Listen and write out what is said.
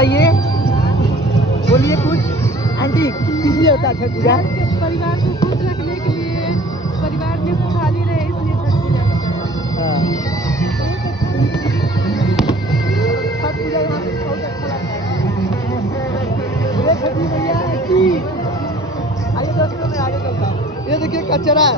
बताइए, बोलिए कुछ। आंटी किस लिए होता है छठ पूजा? परिवार को खुश रखने के लिए, परिवार में खुशहाली रहे इसलिए छठ पूजा होता है। हाँ। छठ पूजा यहाँ पे बहुत अच्छा लगता है। ये छठी मैया की। आइए दोस्तों, मैं आगे चलता हूँ। ये देखिए कचरा